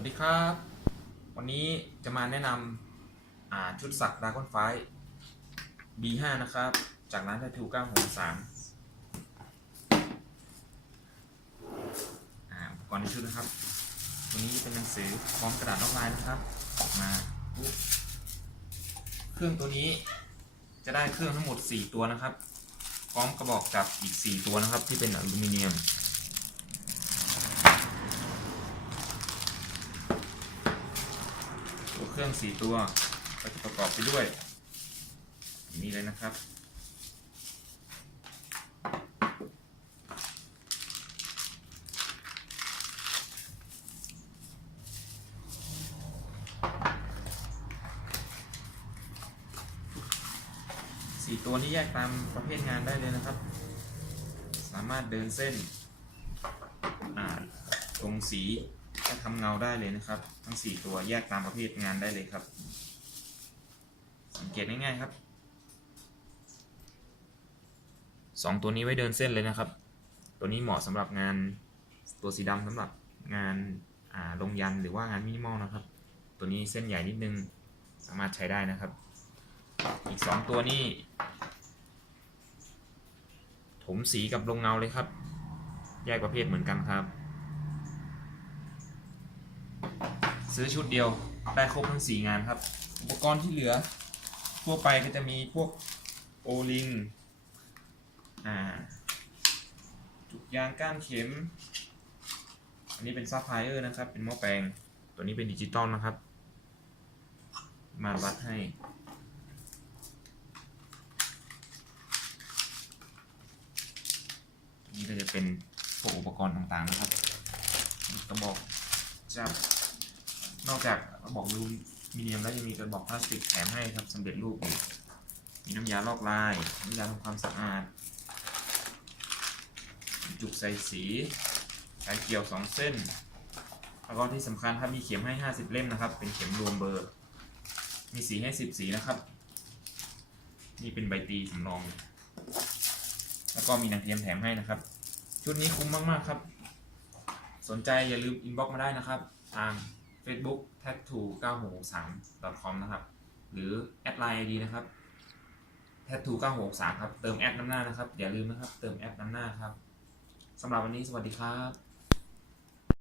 วัสดีครับ วันนี้จะมาแนะนำอาชุดสักดาก้อนไฟ B5 นะครับ จากร้านแททู963อ่าอุปกรณ์ในชุดนะครับ ตัวนี้เป็นหนังสือพร้อมกระดาษนอกลายนะครับ ออกมาเครื่องตัวนี้จะได้เครื่องทั้งหมด 4 ตัวนะครับ พร้อมกระบอกจับอีก 4 ตัวนะครับ ที่เป็นอลูมิเนียม ตัวเครื่อง4ตัวก็จะประกอบไปด้วยนี้เลยนะครับ สี่ตัวนี้แยกตามประเภทงานได้เลยนะครับ สามารถเดินเส้นอ่าตรงสี ก็ทำเงาได้เลยนะครับ ทั้ง 4 ตัวแยกตามประเภทงานได้เลยครับ สังเกตง่ายๆครับ 2 ตัวนี้ไว้เดินเส้นเลยนะครับ ตัวนี้เหมาะสำหรับงานตัวสีดำสำหรับงานอ่าลงยันหรือว่างานมินิมอลนะครับ ตัวนี้เส้นใหญ่นิดนึงสามารถใช้ได้นะครับ อีก 2 ตัวนี้ ถมสีกับลงเงาเลยครับ แยกประเภทเหมือนกันครับ ซื้อชุดเดียวได้ครบทั้ง4งานครับ อุปกรณ์ที่เหลือ ทั่วไปก็จะมีพวกโอลิงอ่าจุกยางก้านเข็ม อันนี้เป็นซับไพลเออร์นะครับ เป็นหม้อแปลง ตัวนี้เป็นดิจิตอลนะครับ มาวัดให้นี่ก็จะเป็นพวกอุปกรณ์ต่างๆนะครับกระบอกจับ นอกจากบอกลูมิเนียมแล้วยังมีกระบอกพลาสติกแถมให้ครับสำเร็จรูปอีกมีน้ำยาลอกลาย น้ำยาทำความสะอาด จุกใส่สีสายเกี่ยว 2 เส้น แล้วก็ที่สำคัญครับมีเข็มให้ 50 เล่มนะครับ เป็นเข็มรวมเบอร์ มีสีให้ 10 สีนะครับ นี่เป็นใบตีสำรอง แล้วก็มีนังเทียมแถมให้นะครับ ชุดนี้คุ้มมาก ๆ ครับ สนใจอย่าลืมอินบ็อกมาได้นะครับ ทาง Facebook tattoo 9 6 3 com นะครับ หรือแอดไลน์ ID นะครับ tattoo 9 6 3 ครับ เติมแอดน้ำหน้านะครับ อย่าลืมนะครับ เติมแอดน้ำหน้าครับสำหรับวันนี้สวัสดีครับ